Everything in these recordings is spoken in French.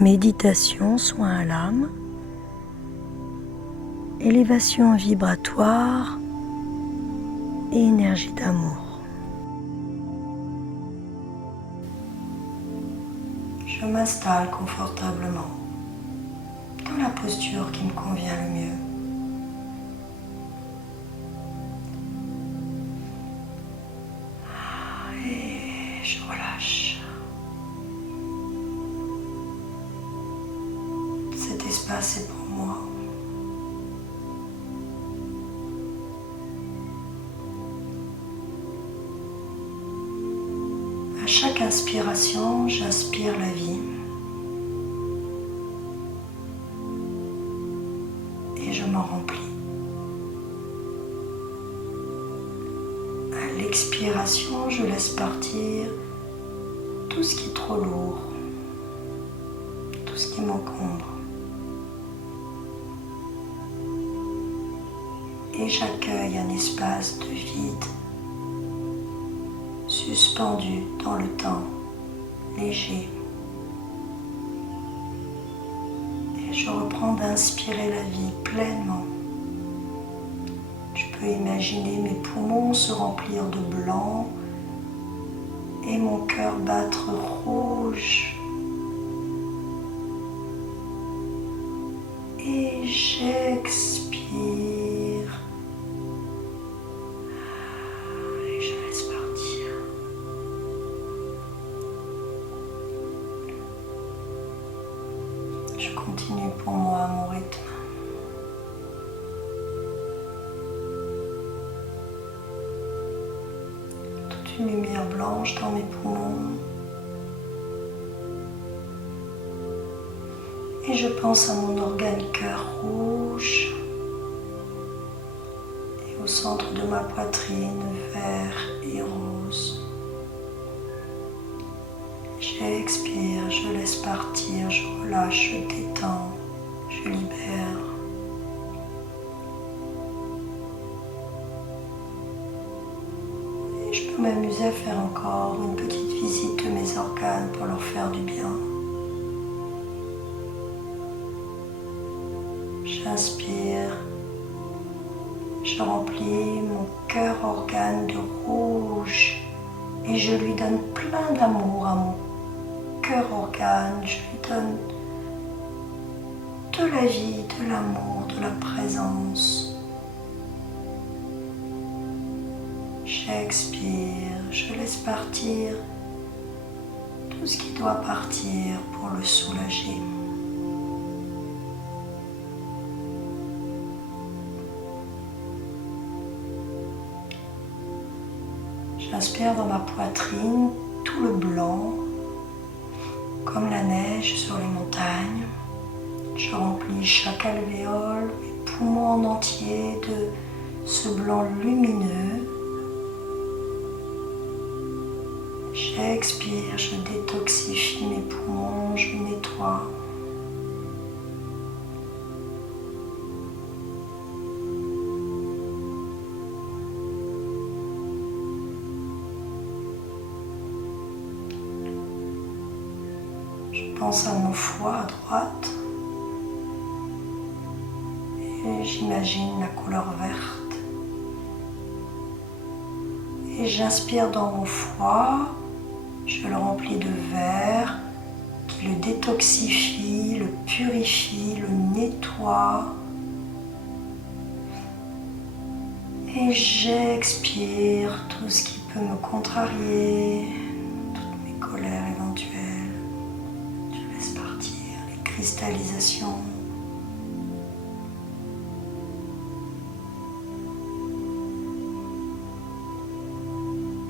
méditation, soin à l'âme, élévation vibratoire et énergie d'amour. Je m'installe confortablement dans la posture qui me convient le mieux. Et je relâche. Cet espace est pour moi. À chaque inspiration, j'inspire la vie et je m'en remplis. À l'expiration, je laisse partir tout ce qui est trop lourd, tout ce qui m'encombre. Et j'accueille un espace de vide, suspendu dans le temps, léger. Et je reprends d'inspirer la vie pleinement. Je peux imaginer mes poumons se remplir de blanc et mon cœur battre rouge. Et j'expire. Et je laisse partir. Je continue pour moi à mon rythme. Toute une lumière blanche dans mes poumons. Et je pense à mon organe cœur rouge et au centre de ma poitrine vert et rose. J'expire, je laisse partir, je relâche, je détends, je libère. Et je peux m'amuser à faire encore une petite visite de mes organes pour leur faire du bien. J'inspire, je remplis mon cœur organe de rouge et je lui donne plein d'amour à mon cœur organe. Je lui donne de la vie, de l'amour, de la présence. J'expire, je laisse partir tout ce qui doit partir pour le soulager. J'inspire dans ma poitrine tout le blanc, comme la neige sur les montagnes. Je remplis chaque alvéole, mes poumons en entier de ce blanc lumineux. J'expire, je détoxifie mes poumons, je nettoie. Je pense à mon foie à droite et j'imagine la couleur verte. Et j'inspire dans mon foie, je le remplis de vert qui le détoxifie, le purifie, le nettoie. Et j'expire tout ce qui peut me contrarier, toutes mes colères éventuelles. Cristallisation.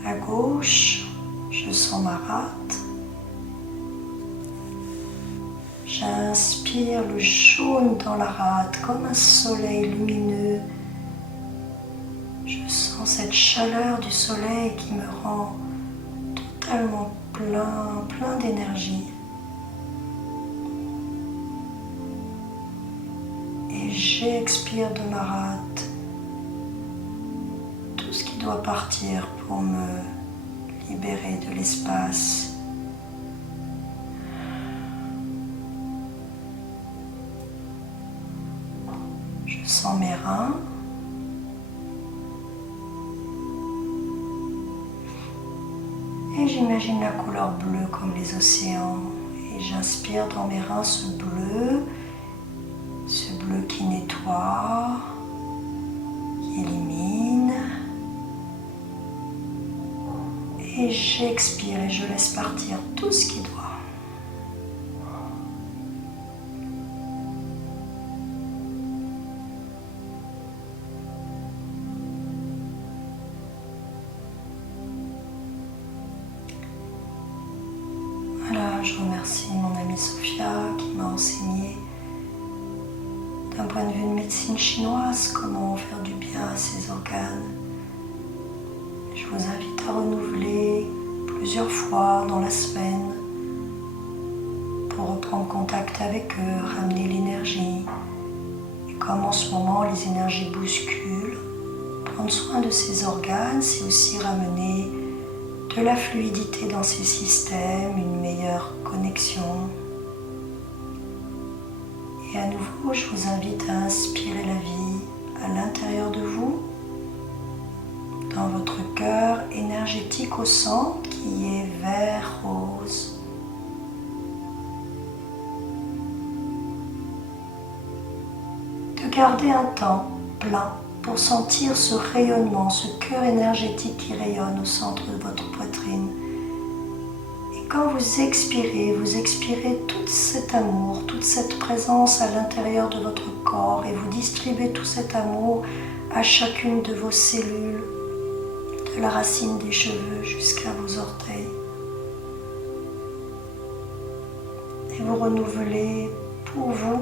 À gauche, je sens ma rate. J'inspire le jaune dans la rate comme un soleil lumineux. Je sens cette chaleur du soleil qui me rend totalement plein d'énergie. Et j'expire de ma rate tout ce qui doit partir pour me libérer de l'espace. Je sens mes reins. Et j'imagine la couleur bleue comme les océans. Et j'inspire dans mes reins ce bleu qui nettoie, qui élimine. Et j'expire et je laisse partir tout ce qui doit. Voilà, je remercie mon amie Sophia qui m'a enseigné d'un point de vue de médecine chinoise comment faire du bien à ses organes. Je vous invite à renouveler plusieurs fois dans la semaine pour reprendre contact avec eux, ramener l'énergie. Et comme en ce moment les énergies bousculent, prendre soin de ses organes, c'est aussi ramener de la fluidité dans ces systèmes, une meilleure connexion. Et à nouveau, je vous invite à inspirer la vie à l'intérieur de vous, dans votre cœur énergétique au centre qui est vert rose. De garder un temps plein pour sentir ce rayonnement, ce cœur énergétique qui rayonne au centre de votre poitrine. Et quand vous expirez tout cet amour, toute cette présence à l'intérieur de votre corps et vous distribuez tout cet amour à chacune de vos cellules, de la racine des cheveux jusqu'à vos orteils. Et vous renouvelez pour vous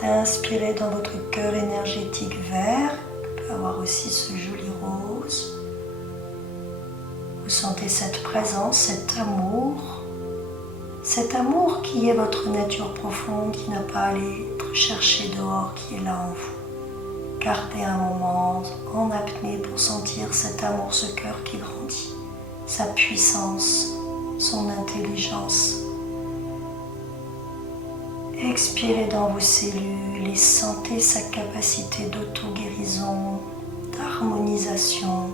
d'inspirer dans votre cœur énergétique vert, qui peut avoir aussi ce joli rose. Vous sentez cette présence, cet amour qui est votre nature profonde, qui n'a pas à aller être cherché dehors, qui est là en vous. Gardez un moment en apnée pour sentir cet amour, ce cœur qui grandit, sa puissance, son intelligence. Expirez dans vos cellules et sentez sa capacité d'auto-guérison, d'harmonisation.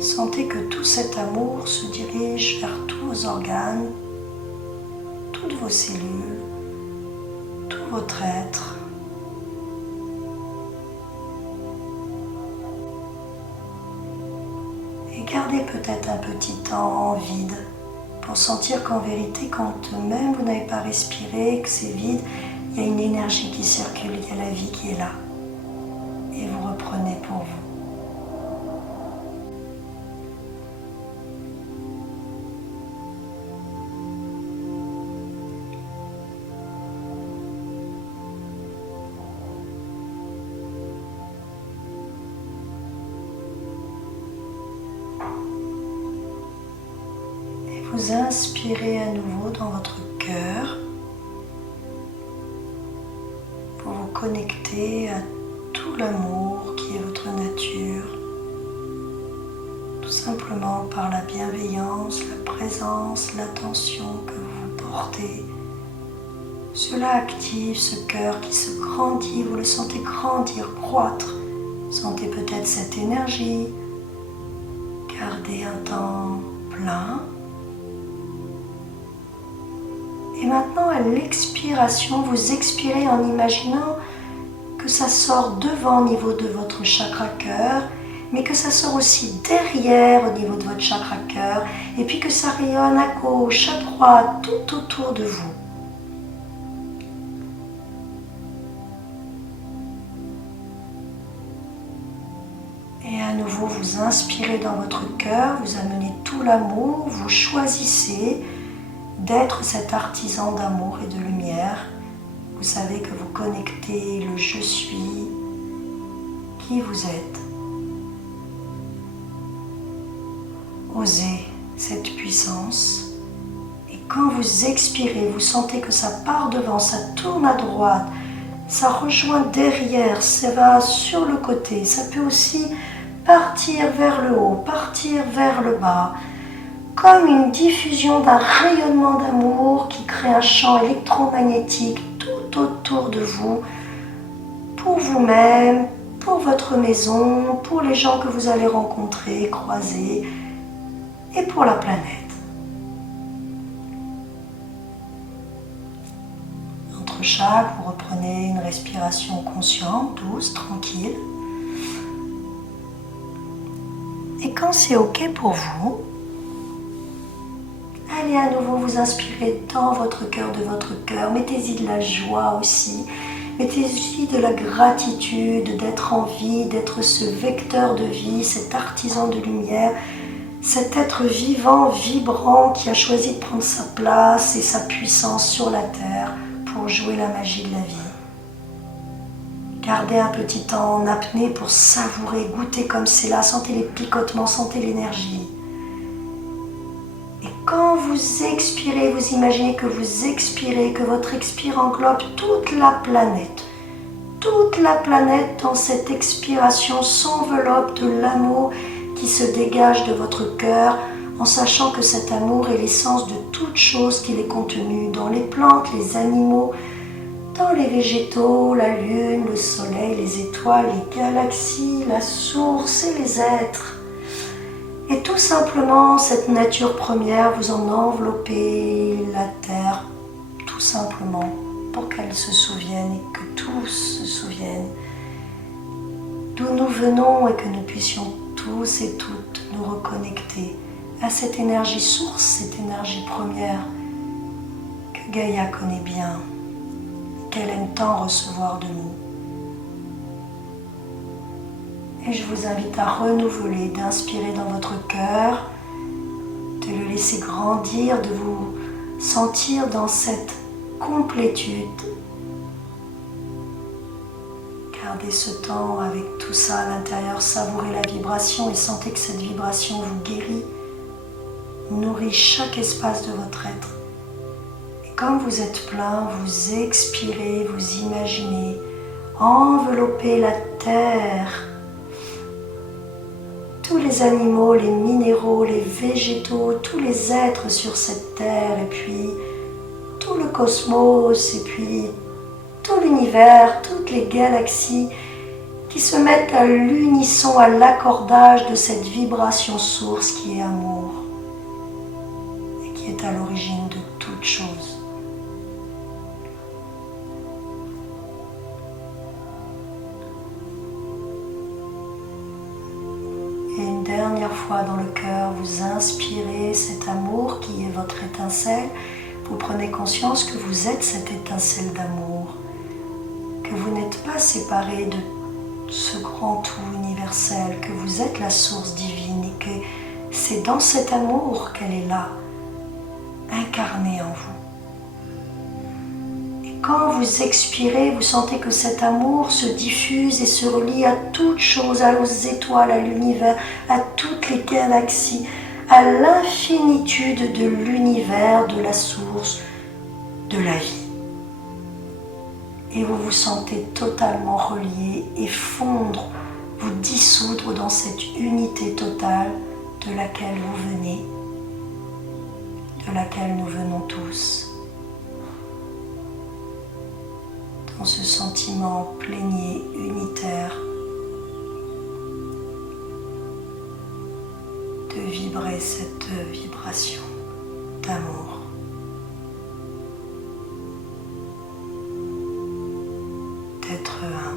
Sentez que tout cet amour se dirige vers tous vos organes, toutes vos cellules, tout votre être. Et gardez peut-être un petit temps vide pour sentir qu'en vérité, quand même vous n'avez pas respiré, que c'est vide, il y a une énergie qui circule, il y a la vie qui est là. Et vous reprenez pour vous. Vous inspirez à nouveau dans votre cœur pour vous connecter à tout l'amour qui est votre nature, tout simplement par la bienveillance, la présence, l'attention que vous portez. Cela active ce cœur qui se grandit, vous le sentez grandir, croître. Sentez peut-être cette énergie. Gardez un temps plein. Et maintenant, à l'expiration, vous expirez en imaginant que ça sort devant au niveau de votre chakra cœur, mais que ça sort aussi derrière au niveau de votre chakra cœur, et puis que ça rayonne à gauche, à droite, tout autour de vous. Et à nouveau, vous inspirez dans votre cœur, vous amenez tout l'amour, vous choisissez d'être cet artisan d'amour et de lumière. Vous savez que vous connectez le je suis, qui vous êtes. Osez cette puissance. Et quand vous expirez, vous sentez que ça part devant, ça tourne à droite, ça rejoint derrière, ça va sur le côté. Ça peut aussi partir vers le haut, partir vers le bas. Comme une diffusion d'un rayonnement d'amour qui crée un champ électromagnétique tout autour de vous, pour vous-même, pour votre maison, pour les gens que vous allez rencontrer, croiser et pour la planète. Entre chaque, vous reprenez une respiration consciente, douce, tranquille. Et quand c'est OK pour vous, allez à nouveau vous inspirer dans votre cœur de votre cœur. Mettez-y de la joie aussi. Mettez-y de la gratitude d'être en vie, d'être ce vecteur de vie, cet artisan de lumière, cet être vivant, vibrant qui a choisi de prendre sa place et sa puissance sur la terre pour jouer la magie de la vie. Gardez un petit temps en apnée pour savourer, goûter comme c'est là, sentez les picotements, sentez l'énergie. Et quand vous expirez, vous imaginez que vous expirez, que votre expire englobe toute la planète. Toute la planète dans cette expiration s'enveloppe de l'amour qui se dégage de votre cœur en sachant que cet amour est l'essence de toute chose qu'il est contenu dans les plantes, les animaux, dans les végétaux, la lune, le soleil, les étoiles, les galaxies, la source et les êtres. Et tout simplement, cette nature première, vous en enveloppez la terre, tout simplement, pour qu'elle se souvienne et que tous se souviennent d'où nous venons et que nous puissions tous et toutes nous reconnecter à cette énergie source, cette énergie première que Gaïa connaît bien, qu'elle aime tant recevoir de nous. Et je vous invite à renouveler, d'inspirer dans votre cœur, de le laisser grandir, de vous sentir dans cette complétude. Gardez ce temps avec tout ça à l'intérieur, savourez la vibration et sentez que cette vibration vous guérit, nourrit chaque espace de votre être. Et comme vous êtes plein, vous expirez, vous imaginez envelopper la terre. Tous les animaux, les minéraux, les végétaux, tous les êtres sur cette terre, et puis tout le cosmos, et puis tout l'univers, toutes les galaxies qui se mettent à l'unisson, à l'accordage de cette vibration source qui est amour et qui est à l'origine de toute chose. Et une dernière fois dans le cœur, vous inspirez cet amour qui est votre étincelle. Vous prenez conscience que vous êtes cette étincelle d'amour, que vous n'êtes pas séparé de ce grand tout universel, que vous êtes la source divine et que c'est dans cet amour qu'elle est là, incarnée en vous. Et quand vous expirez, vous sentez que cet amour se diffuse et se relie à toutes choses, aux étoiles, à l'univers, à toutes les galaxies, à l'infinitude de l'univers, de la source, de la vie. Et vous vous sentez totalement relié et fondre, vous dissoudre dans cette unité totale de laquelle vous venez, de laquelle nous venons tous. Dans ce sentiment plénier, unitaire, de vibrer cette vibration d'amour. D'être un.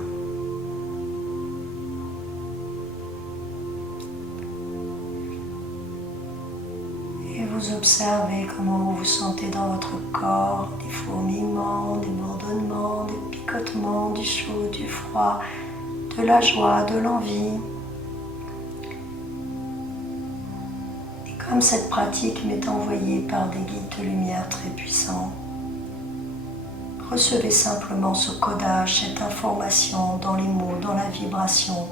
Et vous observez comment vous vous sentez dans votre corps, des fourmillements, des bourdonnements, des picotements, du chaud, du froid, de la joie, de l'envie. Et comme cette pratique m'est envoyée par des guides de lumière très puissants, recevez simplement ce codage, cette information dans les mots, dans la vibration.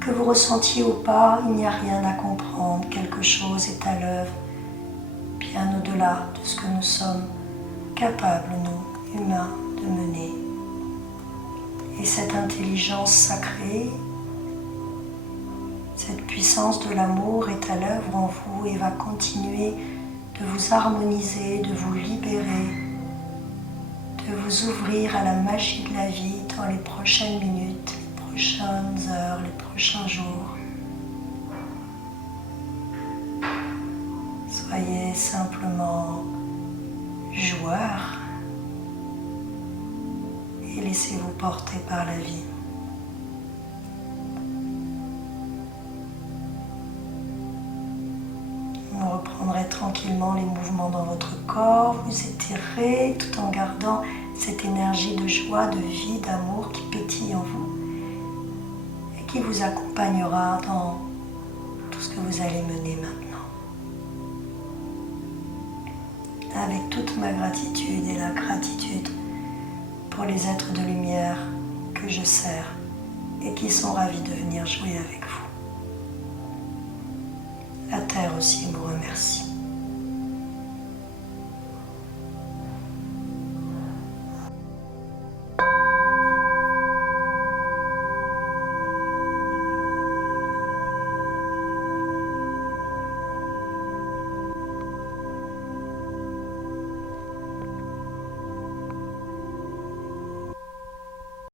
Que vous ressentiez ou pas, il n'y a rien à comprendre. Quelque chose est à l'œuvre, bien au-delà de ce que nous sommes capables, nous, humains, de mener. Et cette intelligence sacrée, cette puissance de l'amour est à l'œuvre en vous et va continuer de vous harmoniser, de vous libérer, de de vous ouvrir à la magie de la vie dans les prochaines minutes, les prochaines heures, les prochains jours. Soyez simplement joueur et laissez-vous porter par la vie. Vous reprendrez tranquillement les mouvements dans votre corps, vous étirez tout en gardant cette énergie de joie, de vie, d'amour qui pétille en vous et qui vous accompagnera dans tout ce que vous allez mener maintenant. Avec toute ma gratitude et la gratitude pour les êtres de lumière que je sers et qui sont ravis de venir jouer avec vous. La Terre aussi vous remercie.